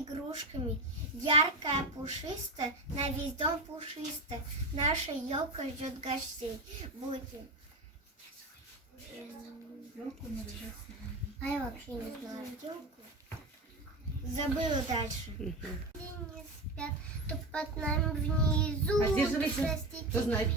игрушками. Яркая, пушистая, на весь дом пушистая. Наша елка ждет гостей. Будем. А я вообще не знаю. Елку. Забыла дальше. Не спят, то под нами внизу. Поддерживайте. Кто знает?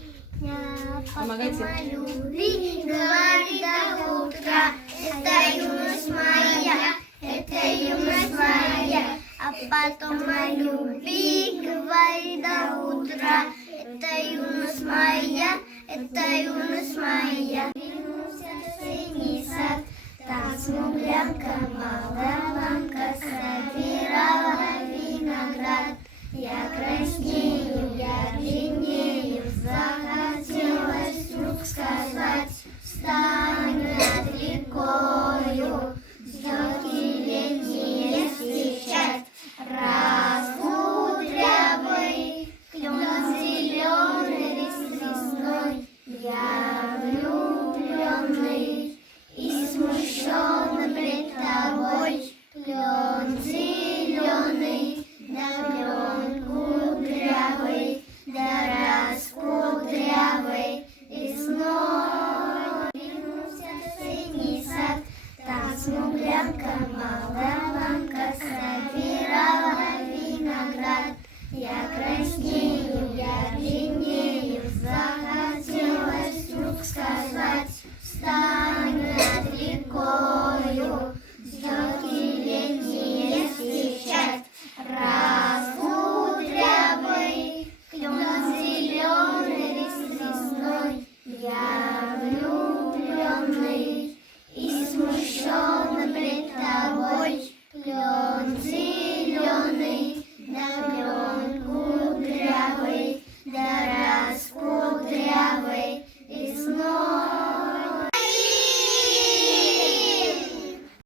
Помогайте. Люби, говори до утра. Это юность моя, это юность моя. А потом люби, говори до утра. Это юность моя, это юность моя. Вернулся в синий сад, там смуглянка, молдаванка собирает.